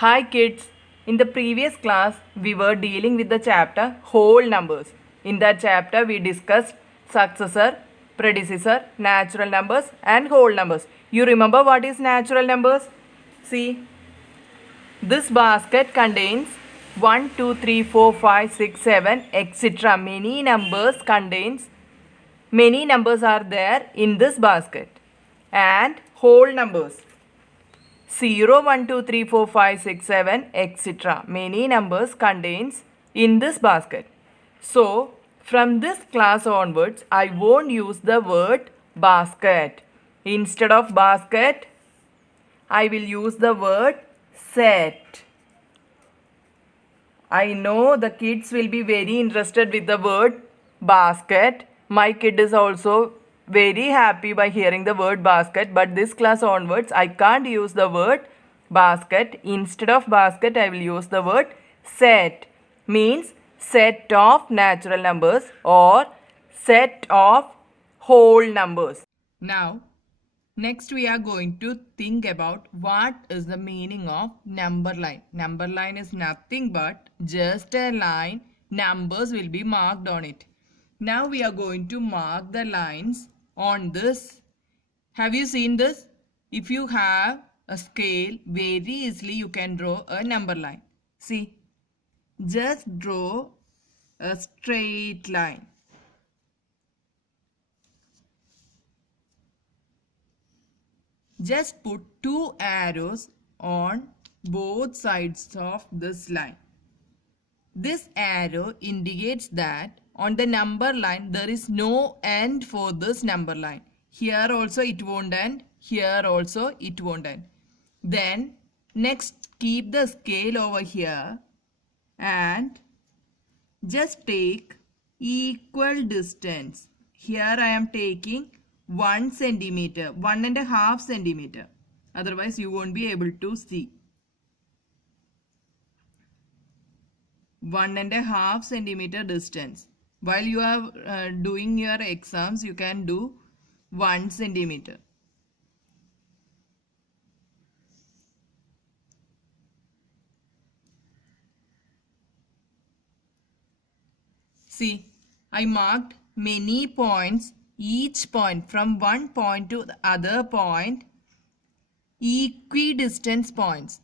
Hi kids, in the previous class we were dealing with the chapter whole numbers. In that chapter we discussed successor, predecessor, natural numbers and whole numbers. You remember what is natural numbers? See, this basket contains 1, 2, 3, 4, 5, 6, 7, etc. Many numbers are there in this basket. And whole numbers 0, 1, 2, 3, 4, 5, 6, 7, etc. Many numbers contains in this basket. So, from this class onwards, I won't use the word basket. Instead of basket, I will use the word set. I know the kids will be very interested with the word basket. My kid is also very happy by hearing the word basket, but this class onwards I can't use the word basket. Instead of basket I will use the word set. Means set of natural numbers or set of whole numbers. Now next we are going to think about what is the meaning of number line. Number line is nothing but just a line. Numbers will be marked on it. Now we are going to mark the lines on this. Have you seen this? If you have a scale, very easily you can draw a number line. See, just draw a straight line. Just put two arrows on both sides of this line. This arrow indicates that on the number line there is no end for this number line. Here also it won't end. Here also it won't end. Then next keep the scale over here and just take equal distance. Here I am taking 1 centimeter, 1.5 centimeter. Otherwise you won't be able to see. 1.5 centimeter distance. While you are doing your exams, you can do 1 centimeter. See, I marked many points. Each point from one point to the other point, equidistant points.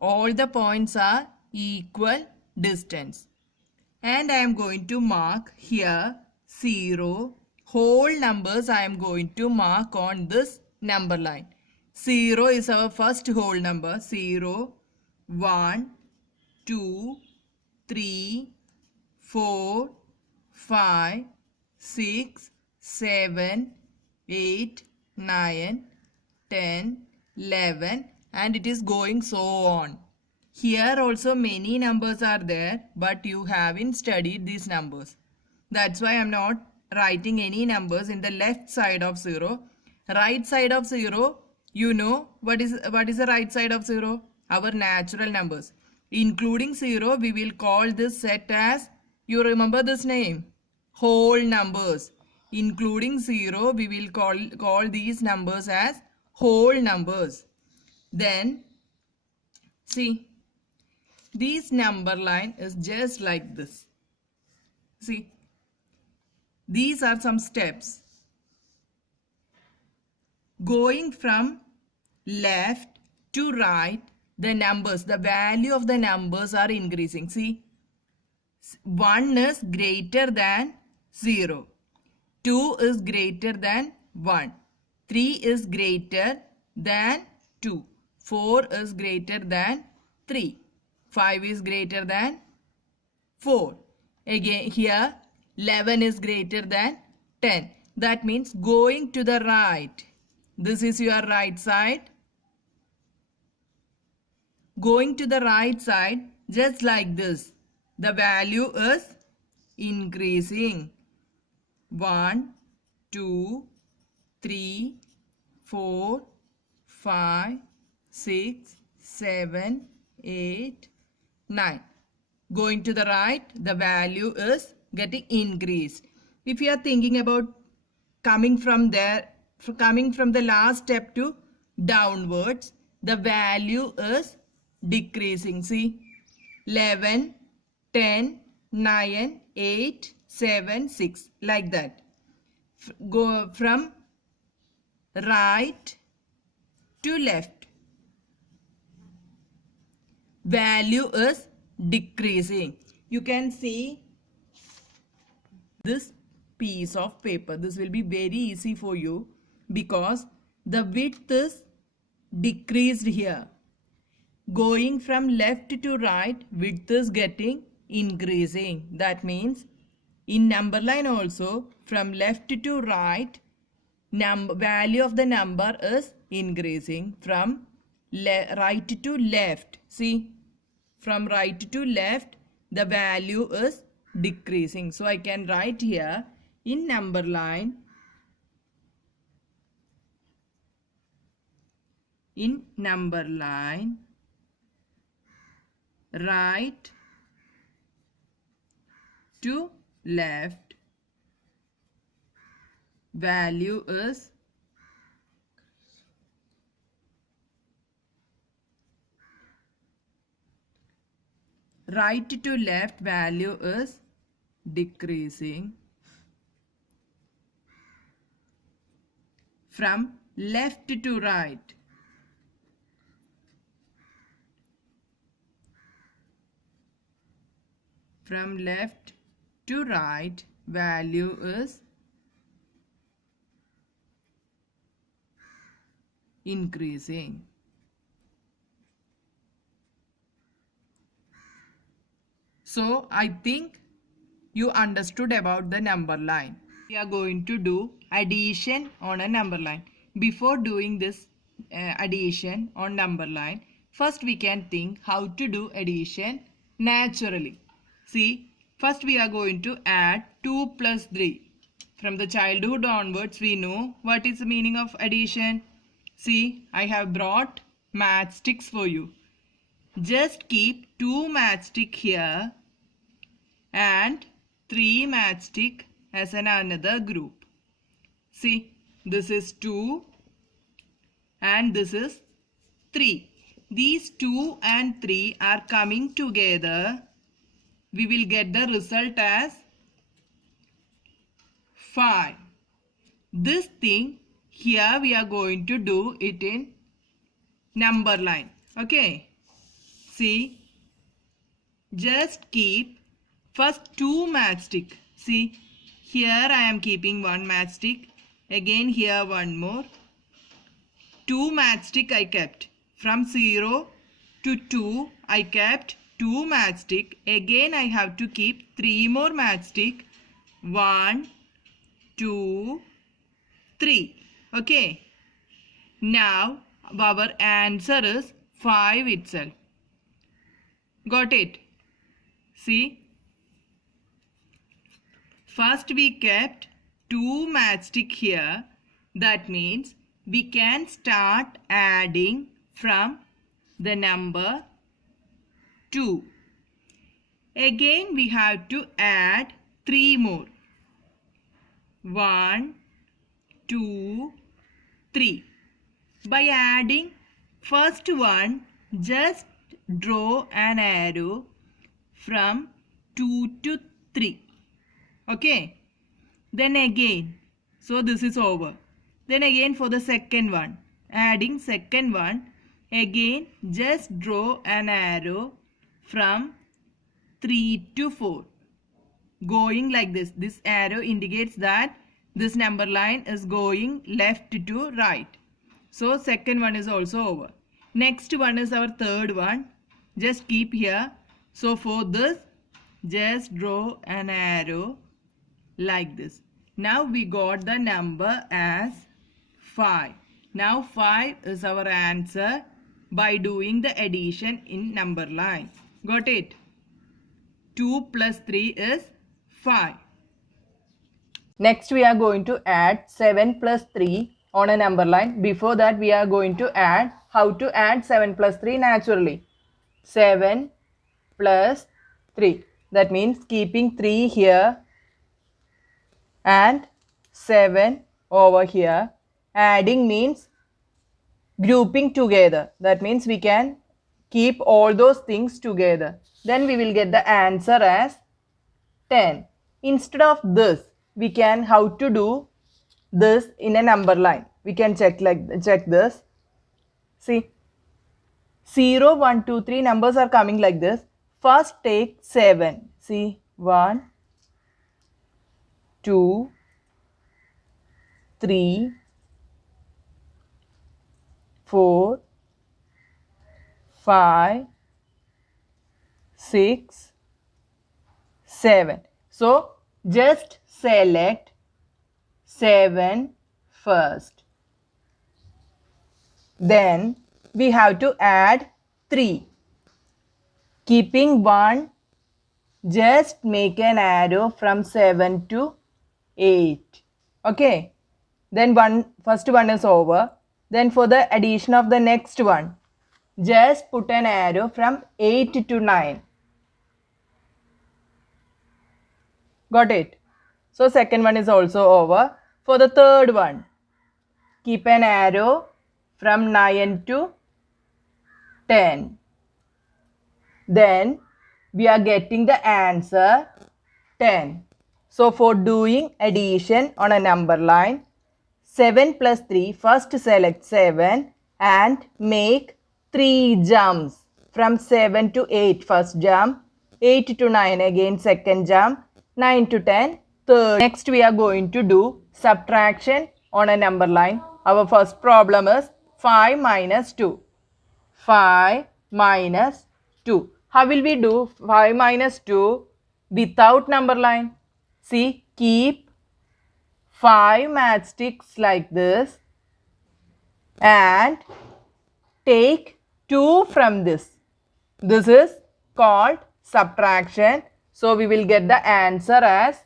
All the points are equal distance. And I am going to mark here 0. Whole numbers I am going to mark on this number line. 0 is our first whole number. 0, 1, 2, 3, 4, 5, 6, 7, 8, 9, 10, 11 and it is going so on. Here also many numbers are there but you haven't studied these numbers. That's why I am not writing any numbers in the left side of 0. Right side of 0, you know what is the right side of 0? Our natural numbers. Including 0, we will call this set as, you remember this name? Whole numbers. Including 0, we will call these numbers as whole numbers. Then, see, this number line is just like this. See, these are some steps. Going from left to right, the numbers, the value of the numbers are increasing. See, 1 is greater than 0. 2 is greater than 1. 3 is greater than 2. 4 is greater than 3. 5 is greater than 4. Again here 11 is greater than 10. That means going to the right. This is your right side. Going to the right side just like this. The value is increasing. 1, 2, 3, 4, 5, 6, 7, 8, 9. Going to the right, the value is getting increased. If you are thinking about coming from the last step to downwards, the value is decreasing. See, 11, 10, 9, 8, 7, 6, like that. Go from right to left. Value is decreasing. You can see this piece of paper. This will be very easy for you because the width is decreased here. Going from left to right, width is getting increasing. That means in number line also, from left to right, value of the number is increasing. From right to left, see, from right to left, the value is decreasing. So I can write here in number line, right to left, value is right to left, value is decreasing. From left to right, from left to right, value is increasing. So I think you understood about the number line. We are going to do addition on a number line. Before doing this addition on number line, first we can think how to do addition naturally. See, first we are going to add 2 plus 3. From the childhood onwards, we know what is the meaning of addition. See, I have brought matchsticks for you. Just keep 2 matchstick here and 3 matchstick as another group. See, this is 2 and this is 3. These 2 and 3 are coming together. We will get the result as 5. This thing here we are going to do it in number line. Okay. See, just keep first 2 matchstick. See, here I am keeping 1 matchstick. Again here one more. 2 matchstick I kept. From 0 to 2 I kept 2 matchstick. Again I have to keep 3 more matchstick. 1, 2, 3. Okay. Now our answer is 5 itself. Got it? See? First we kept 2 matchstick here. That means we can start adding from the number 2. Again we have to add 3 more. 1, 2, 3. By adding first one, just draw an arrow from 2 to 3. Okay. Then again, so this is over. Then again for the second one, adding second one, again just draw an arrow from 3 to 4. Going like this. This arrow indicates that this number line is going left to right. So second one is also over. Next one is our third one. Just keep here. So for this, just draw an arrow like this. Now we got the number as 5. Now 5 is our answer by doing the addition in number line. Got it? 2 plus 3 is 5. Next we are going to add 7 plus 3 on a number line. Before that we are going to add how to add 7 plus 3 naturally. 7 plus 3. That means keeping 3 here and 7 over here. Adding means grouping together. That means we can keep all those things together. Then we will get the answer as 10. Instead of this, we can how to do this in a number line. We can check this. See, 0, 1, 2, 3 numbers are coming like this. First take 7. See, 1, 2, 3, 4, 5, 6, 7. So, just select 7 first. Then, we have to add 3. Keeping 1, just make an arrow from 7 to 8. Okay. Then first one is over. Then for the addition of the next one, just put an arrow from 8 to 9. Got it? So second one is also over. For the third one, keep an arrow from 9 to 10. Then we are getting the answer 10. So for doing addition on a number line, 7 plus 3, first select 7 and make 3 jumps. From 7 to 8 first jump, 8 to 9 again second jump, 9 to 10 third. Next we are going to do subtraction on a number line. Our first problem is 5 minus 2. 5 minus 2. How will we do 5 minus 2 without number line? See, keep 5 matchsticks like this and take 2 from this. This is called subtraction. So we will get the answer as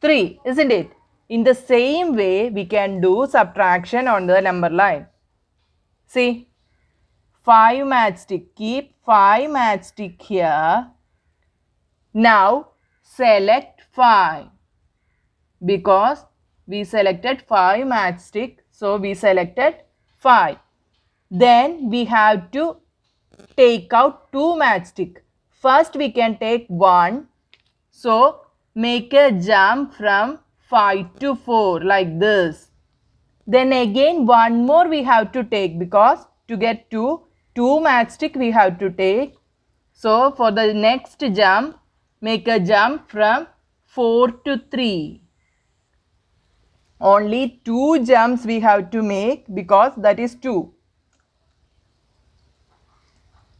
3, isn't it? In the same way, we can do subtraction on the number line. See, 5 matchstick. Keep 5 matchstick here. Now select 5. Because we selected 5 matchstick, so we selected 5. Then we have to take out 2 matchstick. First we can take 1. So make a jump from 5 to 4 like this. Then again one more we have to take because to get 2 matchstick we have to take. So for the next jump, make a jump from 4 to 3. Only 2 jumps we have to make because that is 2.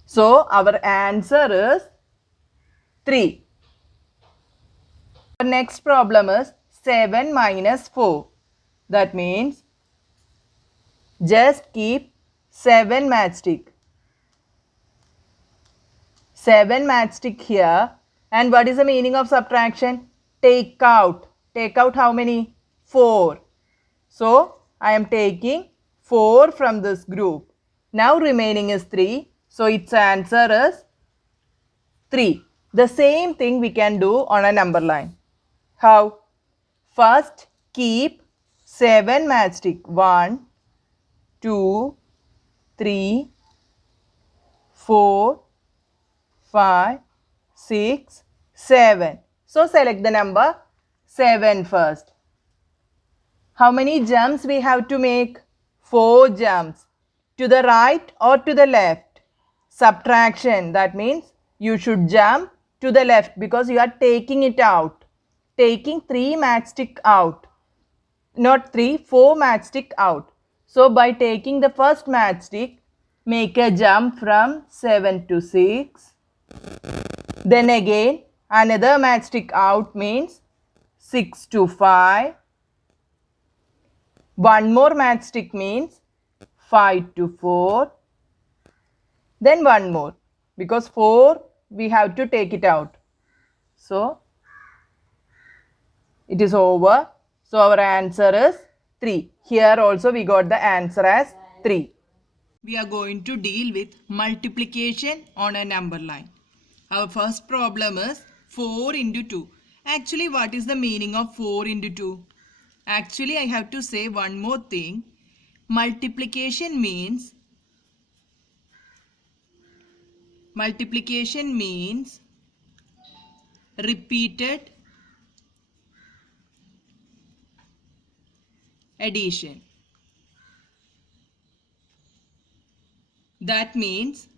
So our answer is 3. Our next problem is 7 minus 4. That means just keep 7 matchstick. 7 matchstick here. And what is the meaning of subtraction? Take out. Take out how many? 4. So, I am taking 4 from this group. Now remaining is 3. So, its answer is 3. The same thing we can do on a number line. How? First, keep 7 matchstick. 1, 2, 3, 4, 5, 6, 7. So, select the number 7 first. How many jumps we have to make? 4 jumps. To the right or to the left? Subtraction. That means you should jump to the left because you are taking it out. Taking 3 matchstick out. Not 3, 4 matchstick out. So by taking the first matchstick, make a jump from 7 to 6. Then again another matchstick out means 6 to 5. One more matchstick means 5 to 4. Then one more because 4 we have to take it out. So it is over. So our answer is 3. Here also we got the answer as 3. We are going to deal with multiplication on a number line. Our first problem is 4 into 2. Actually, what is the meaning of 4 into 2? Actually, I have to say one more thing. Multiplication means Multiplication means repeated addition. That means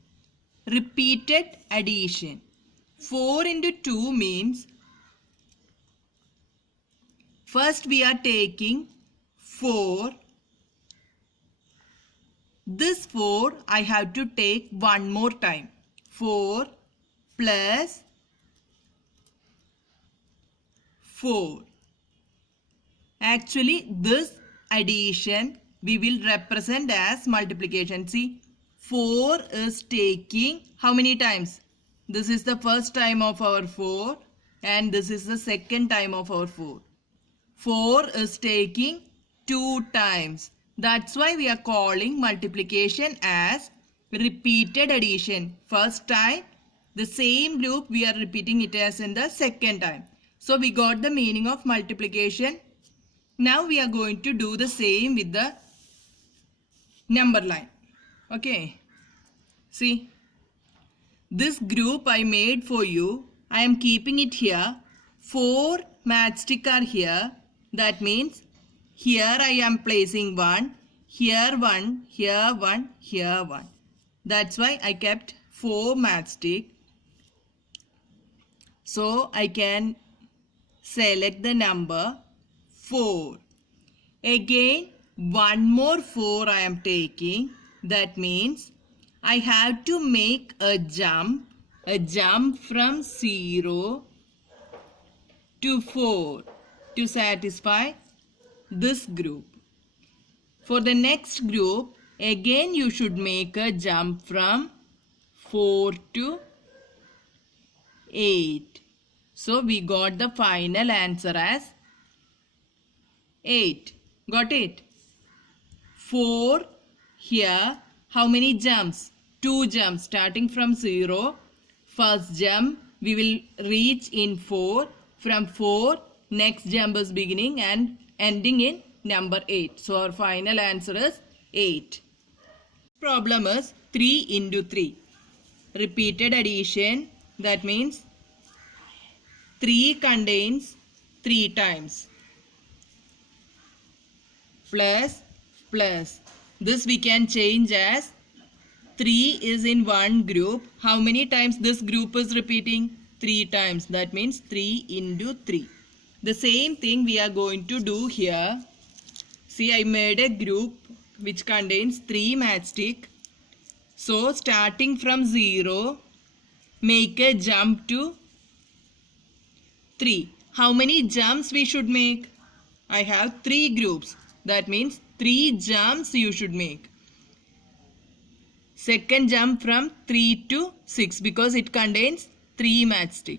repeated addition. 4 into 2 means first we are taking 4. This 4 I have to take one more time. 4 plus 4. Actually, this addition we will represent as multiplication. See, 4 is taking how many times? This is the first time of our 4 and this is the second time of our 4. 4 is taking 2 times. That's why we are calling multiplication as repeated addition. First time, the same loop we are repeating it as in the second time. So we got the meaning of multiplication. Now we are going to do the same with the number line. Okay. See, this group I made for you, I am keeping it here. 4 matchstick are here. That means here I am placing 1, here 1, here 1, here 1. That's why I kept 4 matchstick. So I can select the number 4. Again, one more 4 I am taking. That means I have to make a jump from 0 to 4 to satisfy this group. For the next group, again you should make a jump from 4 to 8. So we got the final answer as 8. Got it? 4 here. How many jumps? 2 jumps starting from 0. First jump we will reach in 4. From 4 next jump is beginning and ending in number 8. So our final answer is 8. Problem is 3 into 3. Repeated addition. That means 3 contains 3 times. Plus. This we can change as 3 is in one group. How many times this group is repeating? 3 times. That means 3 into 3. The same thing we are going to do here. See, I made a group which contains 3 matchstick. So starting from 0, make a jump to 3. How many jumps we should make? I have 3 groups. That means 3 jumps you should make. Second jump from 3 to 6 because it contains 3 matchstick.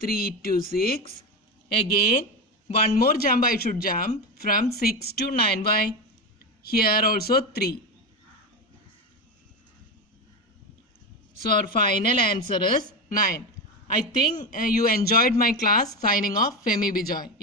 3 to 6. Again, one more jump I should jump from 6 to 9. Why? Here also 3. So our final answer is 9. I think you enjoyed my class. Signing off, Femi Bijoy.